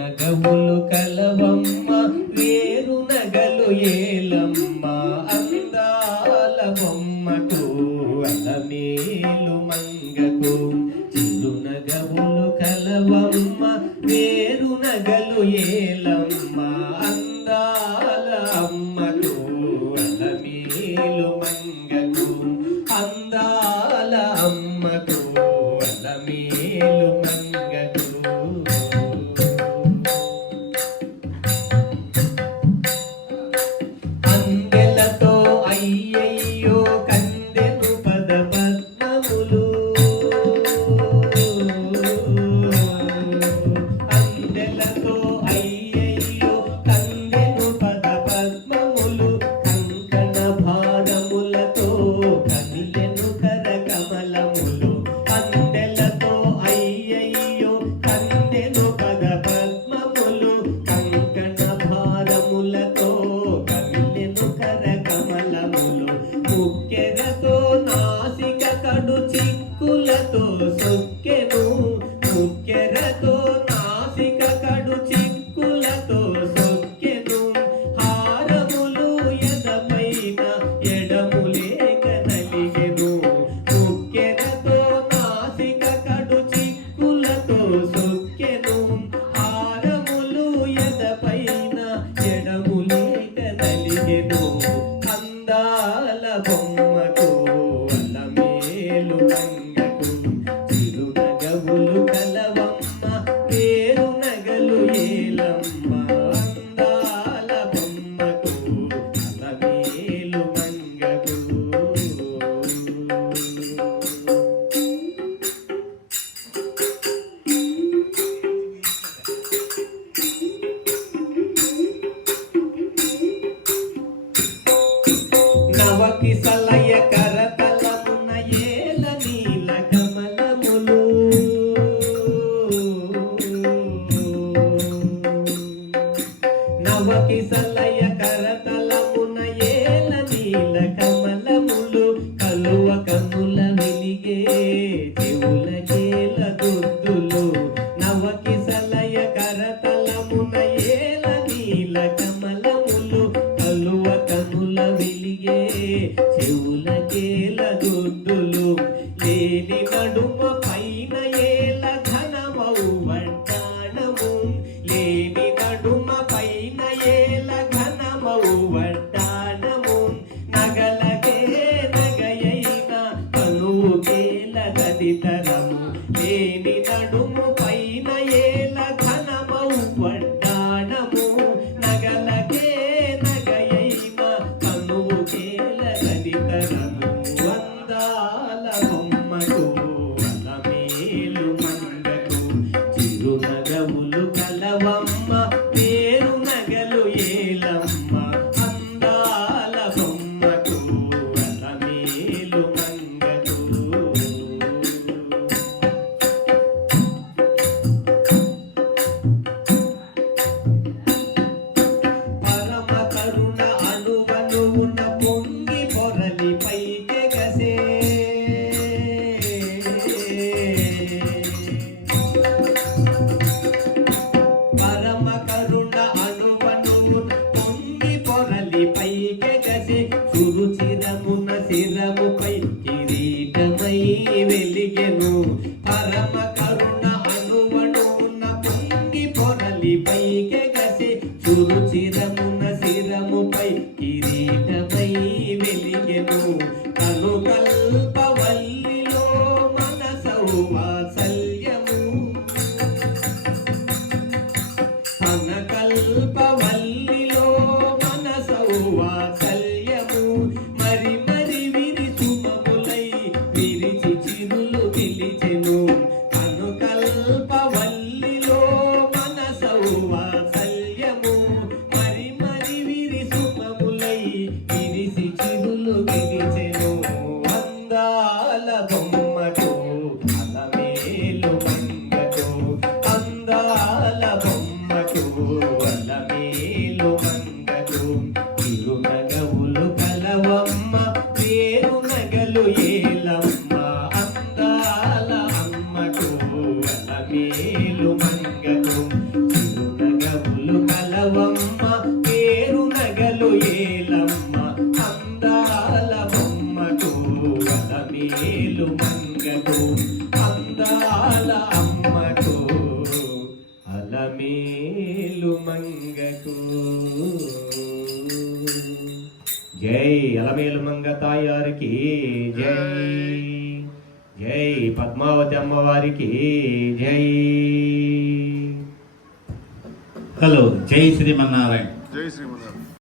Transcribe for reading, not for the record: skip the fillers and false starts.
నగములు కలవమ్మ వేరు నగలు ఏలమ్మ అందాల బొమ్మకు అలమేలు మంగకు చిరు నగములు కలవమ్మ వేరు నగలు ఏలమ్మ అందాల అమ్మకు అలమేలు మంగకు అందాల అమ్మకు అలమేలు మంగకు అందెలతో అయ్యయ్యో కందెను పద పద్మములు అందెలతో అయ్యయ్యో కందెను పద పద్మములు కంకణ భారములతో కదిలెను కరకమలములు అందెలతో అయ్యయ్యో కందెను పద పద్మములు కంకణ భారములతో ముక్కెరతో నాసిక కడు చిక్కులతో సొక్కెను ముక్కెరతో నాసిక కడు చిక్కులతో సొక్కెను హారములు ఎదపైన ఎడములేక నలిగెను ముక్కెరతో నాసిక కడు చిక్కులతో సొక్కెను హారములు ఎదపైన ఎడములేక నలిగెను అందాల బొమ్మకు అలమేలు మంగకు చిరు నగవులు కలవమ్మ వేరు నగలు ఏలమ్మ అందాల బొమ్మకు అలమేలు మంగకు నవకి సలయ కరతలమున ఏల నీల కమలములు నవకి సలయ కరతలమున ఏల నీల కమలములు కలువ కనుల వెలిగే చెవులకేల దుద్దులు నవకి సలయ కరతలమున ఏల నీల కమలములు కలువ కనుల వెలిగే చెవులకేల దుద్దులు లేని నడుమ పైన ఏల ఘనమౌ వడ్డాణము లేని నడుమ పైన ఏల ఘనమౌ వడ్డాణము నగలకే నగయైన కనుకేల గదితరము లేని నడుము పైన ఏల ఘనమౌ వడ్డాణము నగలకే నగయైన కనుకేల గదితరము అందాల బొమ్మకు అలమేలు మంగకు చిరు నగవులు కలవమ్మ వేరు నగలు ఏలమ్మ అందాల బొమ్మకు అలమేలు మంగకు పరమ కరుణ అనువనువున పొంగి పొరలి పైకెగసే పరమ కరుణ అనువనువున పొంగి పొరలి పైకెగసే సురుచిరమున శిరముపై కిరీటమై వెలిగెను పరమ కరుణ అనువనువున పొంగి పొరలి పైకెగసే సురుచిరమున శిరముపై కిరీటమై వెలిగెను కనుకల్పవల్లిలో మనసౌ వాత్సల్యము కనకల్పవల్లిలో మనసౌ వాత్సల్యము మరి మరి విరిసుమములై విరిచి చిరులు పిలిచెను కనుకల్పవల్లిలో మనసౌ వాత్సల్యము మరి మరి విరిసుమములై విరిసి చిరులు పిలిచెను అందాల బొమ్మకు అలమేలు మంగకు అందాల బొమ్మకు అలమేలు అలమేలు మంగకు అందాల అమ్మకు అలమేలు మంగకు. జై అలమేలు మంగ తాయారికి జై. జై పద్మావతి అమ్మవారికి జై. హలో, జై శ్రీమన్నారాయణ. జై శ్రీమన్నారాయణ.